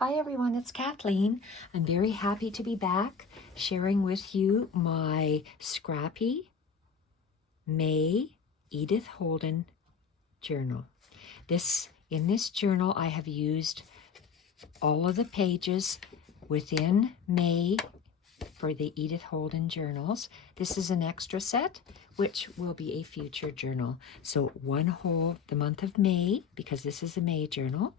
Hi everyone, it's Kathleen. I'm very happy to be back sharing with you my Scrappy May Edith Holden journal. In this journal I have used all of the pages within May for the Edith Holden journals. This is an extra set which will be a future journal. So the month of May, because this is a May journal,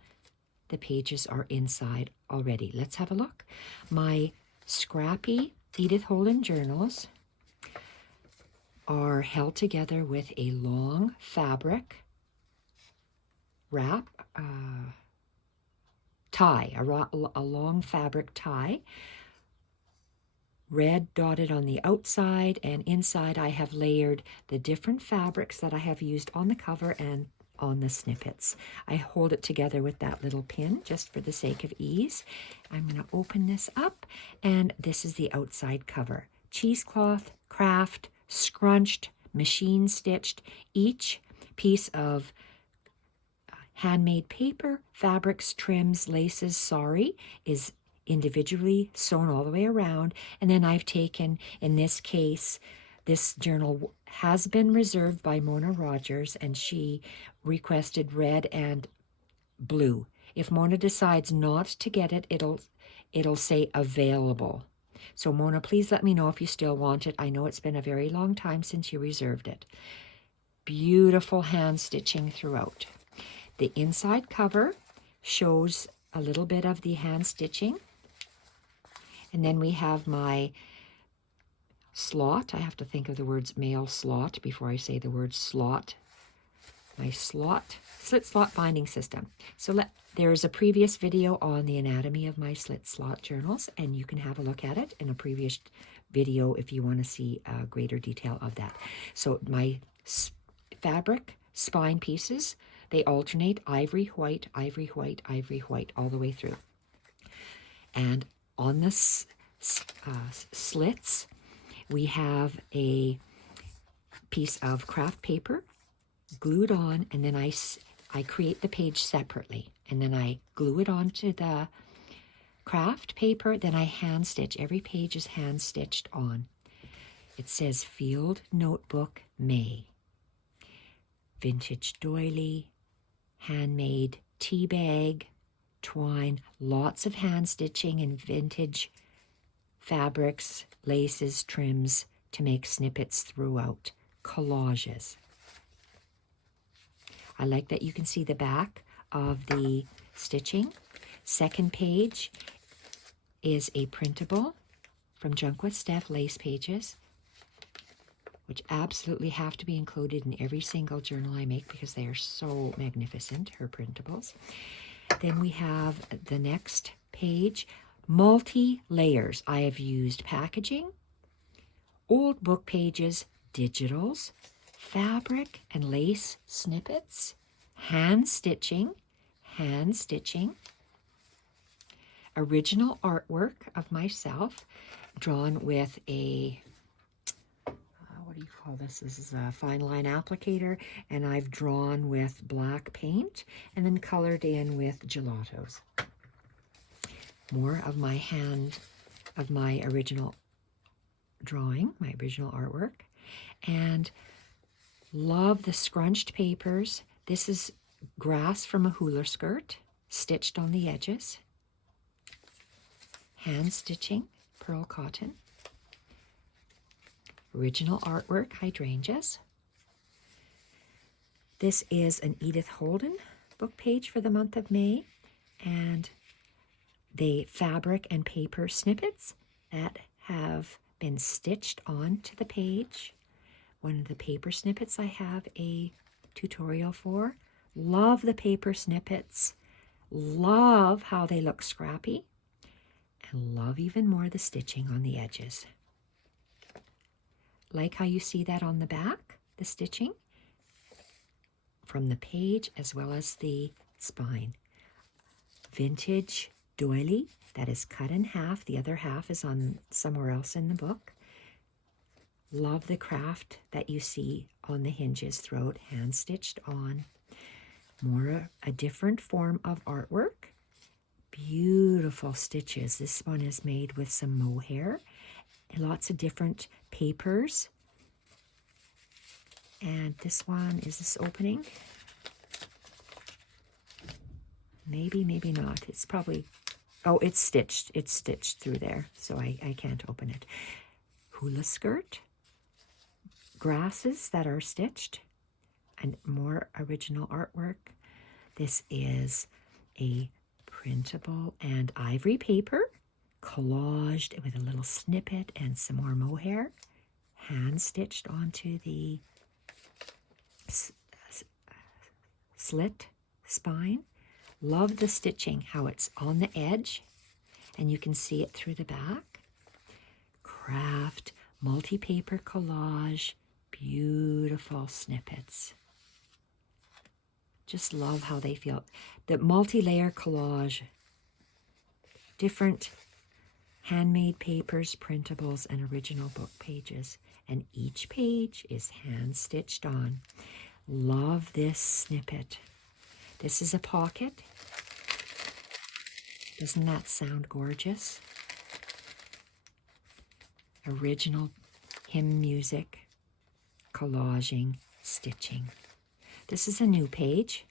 the pages are inside already. Let's have a look. My Scrappy Edith Holden journals are held together with a long fabric wrap, tie, a long fabric tie, red dotted on the outside, and inside I have layered the different fabrics that I have used on the cover and on the snippets. I hold it together with that little pin just for the sake of ease. I'm going to open this up, and this is the outside cover. Cheesecloth, craft, scrunched, machine stitched. Each piece of handmade paper, fabrics, trims, laces, sari is individually sewn all the way around, and then I've taken, in this case, this journal has been reserved by Mona Rogers, and she requested red and blue. If Mona decides not to get it, it'll say available. So Mona, please let me know if you still want it. I know it's been a very long time since you reserved it. Beautiful hand stitching throughout. The inside cover shows a little bit of the hand stitching. And then we have my slot. I have to think of the words male slot before I say the word slot. My slit slot binding system. So there's a previous video on the anatomy of my slit slot journals, and you can have a look at it in a previous video if you want to see greater detail of that. So my fabric spine pieces, they alternate ivory, white, ivory, white, ivory, white all the way through. And on the slits, we have a piece of craft paper glued on, and then I create the page separately, and then I glue it onto the craft paper, then I hand stitch. Every page is hand stitched on. It says Field Notebook May. Vintage doily, handmade tea bag, twine, lots of hand stitching and vintage fabrics, laces, trims to make snippets throughout, collages. I like that you can see the back of the stitching. Second page is a printable from Junk with Steph lace pages, which absolutely have to be included in every single journal I make because they are so magnificent, her printables. Then we have the next page, multi-layers. I have used packaging, old book pages, digitals, fabric and lace snippets, hand stitching, original artwork of myself drawn with a, what do you call this? This is a fine line applicator, and I've drawn with black paint and then colored in with gelatos. More of my original drawing, my original artwork. And love the scrunched papers. This is grass from a hula skirt, stitched on the edges. Hand stitching, pearl cotton. Original artwork, hydrangeas. This is an Edith Holden book page for the month of May, and the fabric and paper snippets that have been stitched onto the page. One of the paper snippets I have a tutorial for. Love the paper snippets. Love how they look scrappy. And love even more the stitching on the edges. Like how you see that on the back, the stitching from the page as well as the spine. Vintage doily that is cut in half. The other half is on somewhere else in the book. Love the craft that you see on the hinges throughout, hand stitched on. More a different form of artwork. Beautiful. beautiful stitches. This one is made with some mohair and lots of different papers. And this one, is this opening? Maybe, maybe not. It's probably, oh, it's stitched. It's stitched through there, so I can't open it. Hula skirt, grasses that are stitched, and more original artwork. This is a printable and ivory paper, collaged with a little snippet and some more mohair, hand stitched onto the slit spine. Love the stitching, how it's on the edge and you can see it through the back. Craft, multi-paper collage, beautiful snippets. Just love how they feel. The multi-layer collage, different handmade papers, printables, and original book pages. And each page is hand-stitched on. Love this snippet. This is a pocket. Doesn't that sound gorgeous? Original hymn music, collaging, stitching. This is a new page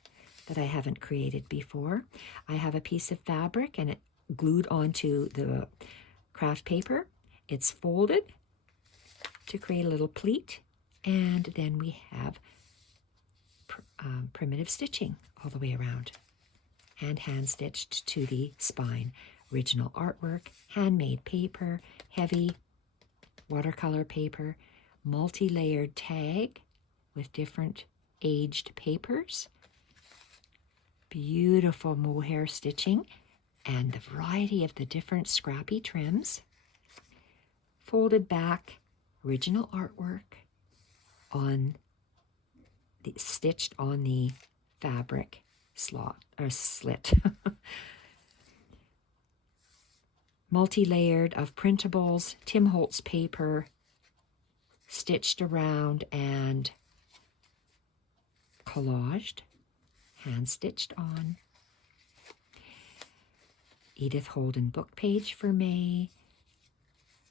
that I haven't created before. I have a piece of fabric and it glued onto the craft paper. It's folded to create a little pleat, and then we have primitive stitching all the way around, and hand stitched to the spine. Original artwork, handmade paper, heavy watercolor paper, multi-layered tag with different aged papers, beautiful mohair stitching, and the variety of the different scrappy trims, folded back, original artwork on the stitched on the fabric slot or slit. Multi-layered of printables, Tim Holtz paper, stitched around and collaged, hand stitched on. Edith Holden book page for May.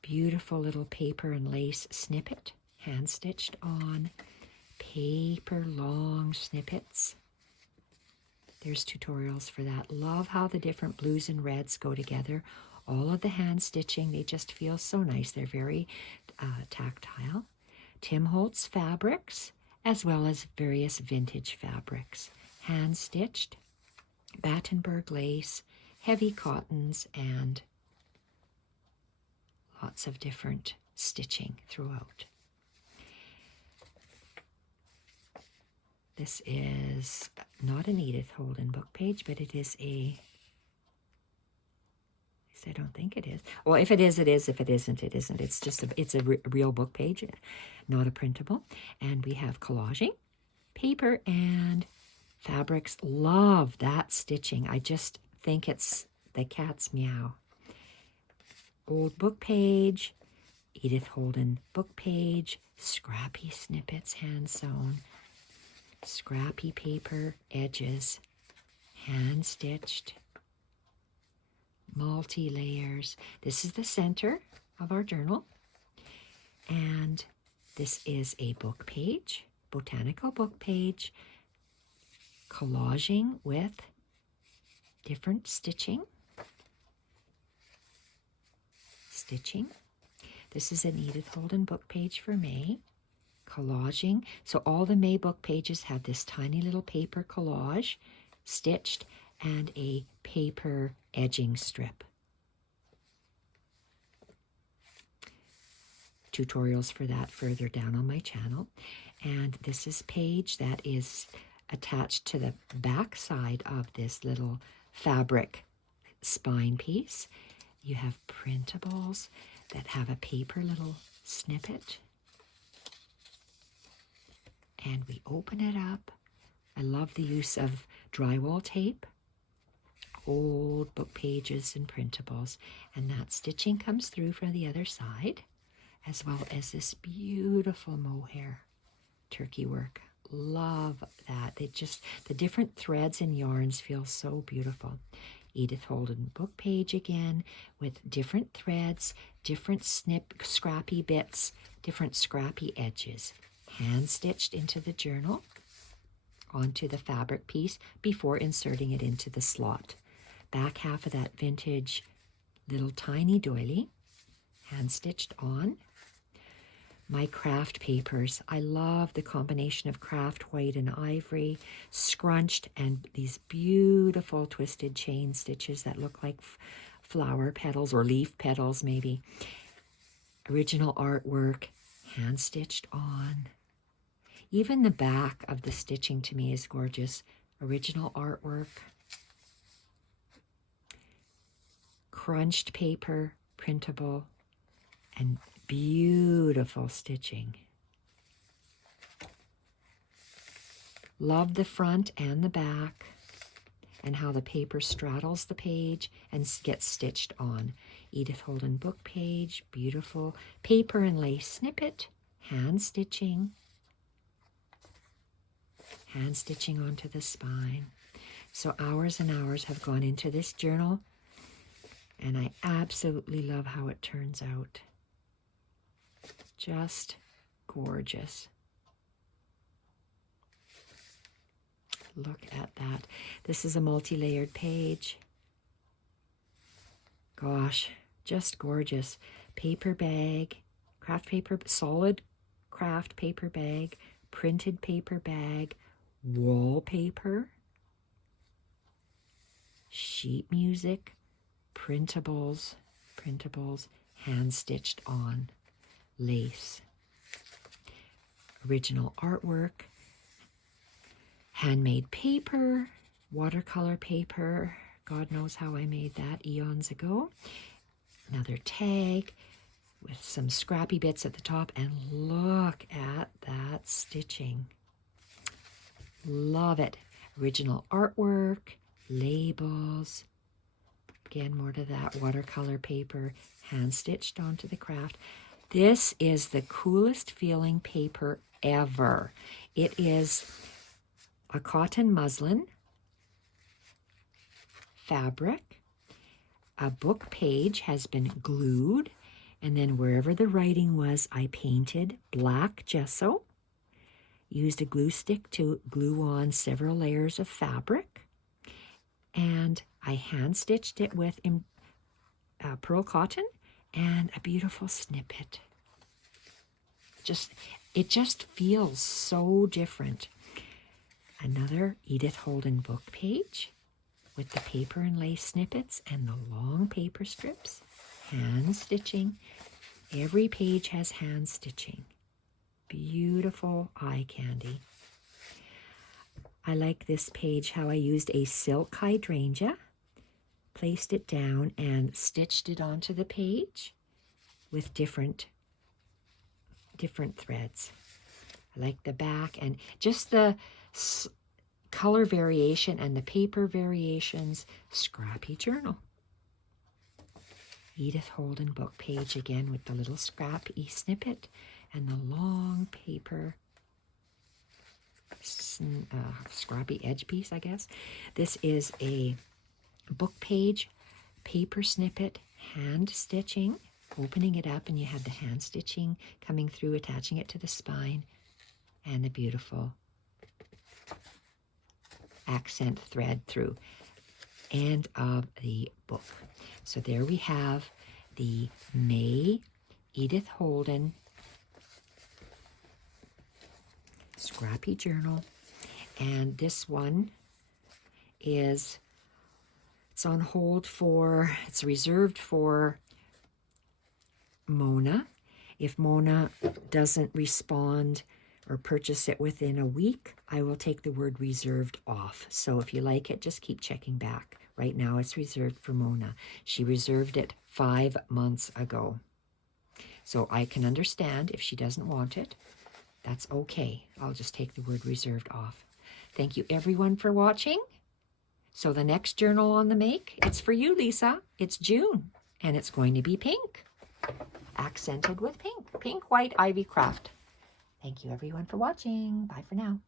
Beautiful little paper and lace snippet, hand stitched on. Paper long snippets. There's tutorials for that. Love how the different blues and reds go together. All of the hand stitching, they just feel so nice. They're very tactile. Tim Holtz fabrics, as well as various vintage fabrics. Hand stitched, Battenberg lace, heavy cottons, and lots of different stitching throughout. This is not an Edith Holden book page, but it is a, I don't think it is. Well, if it is, it is. If it isn't, it isn't. It's just it's a real book page, not a printable. And we have collaging, paper, and fabrics. Love that stitching. I just think it's the cat's meow. Old book page, Edith Holden book page, scrappy snippets, hand sewn, scrappy paper edges, hand stitched, multi-layers. This is the center of our journal, and this is a book page, botanical book page, collaging with different stitching. This is an Edith Holden book page for May, collaging. So all the May book pages have this tiny little paper collage stitched and a paper edging strip. Tutorials for that further down on my channel. And this is page that is attached to the back side of this little fabric spine piece. You have printables that have a paper little snippet. And we open it up. I love the use of drywall tape, old book pages and printables, and that stitching comes through from the other side, as well as this beautiful mohair turkey work. Love that. They just, the different threads and yarns feel so beautiful. Edith Holden book page again with different threads, different scrappy bits, different scrappy edges, hand stitched into the journal onto the fabric piece before inserting it into the slot. Back half of that vintage little tiny doily, hand stitched on. My craft papers. I love the combination of craft white and ivory, scrunched, and these beautiful twisted chain stitches that look like flower petals or leaf petals maybe. Original artwork, hand stitched on. Even the back of the stitching to me is gorgeous. Original artwork. Crunched paper, printable, and beautiful stitching. Love the front and the back and how the paper straddles the page and gets stitched on. Edith Holden book page, beautiful paper and lace snippet, hand stitching onto the spine. So hours and hours have gone into this journal, and I absolutely love how it turns out. Just gorgeous. Look at that. This is a multi-layered page. Gosh, just gorgeous. Paper bag, craft paper, solid craft paper bag, printed paper bag, wallpaper, sheet music, printables, hand-stitched on, lace, original artwork, handmade paper, watercolor paper. God knows how I made that eons ago. Another tag with some scrappy bits at the top, and look at that stitching. Love it. Original artwork, labels. Again, more to that watercolor paper, hand-stitched onto the craft. This is the coolest feeling paper ever. It is a cotton muslin fabric. A book page has been glued, and then wherever the writing was, I painted black gesso, used a glue stick to glue on several layers of fabric, and I hand-stitched it with pearl cotton and a beautiful snippet. It just feels so different. Another Edith Holden book page with the paper and lace snippets and the long paper strips, hand stitching. Every page has hand stitching. Beautiful eye candy. I like this page, how I used a silk hydrangea, placed it down and stitched it onto the page with different threads. I like the back and just the color variation and the paper variations. Scrappy journal. Edith Holden book page again with the little scrappy snippet and the long paper scrappy edge piece, I guess. This is a book page, paper snippet, hand stitching, opening it up, and you have the hand stitching coming through, attaching it to the spine, and the beautiful accent thread through. End of the book. So there we have the May Edith Holden Scrappy Journal, and this one it's on hold for, it's reserved for Mona. If Mona doesn't respond or purchase it within a week, I will take the word reserved off. So if you like it, just keep checking back. Right now it's reserved for Mona. She reserved it 5 months ago. So I can understand if she doesn't want it. That's okay. I'll just take the word reserved off. Thank you everyone for watching. So the next journal on the make, it's for you, Lisa. It's June, and it's going to be pink. Accented with pink. Pink, white, ivy craft. Thank you everyone for watching. Bye for now.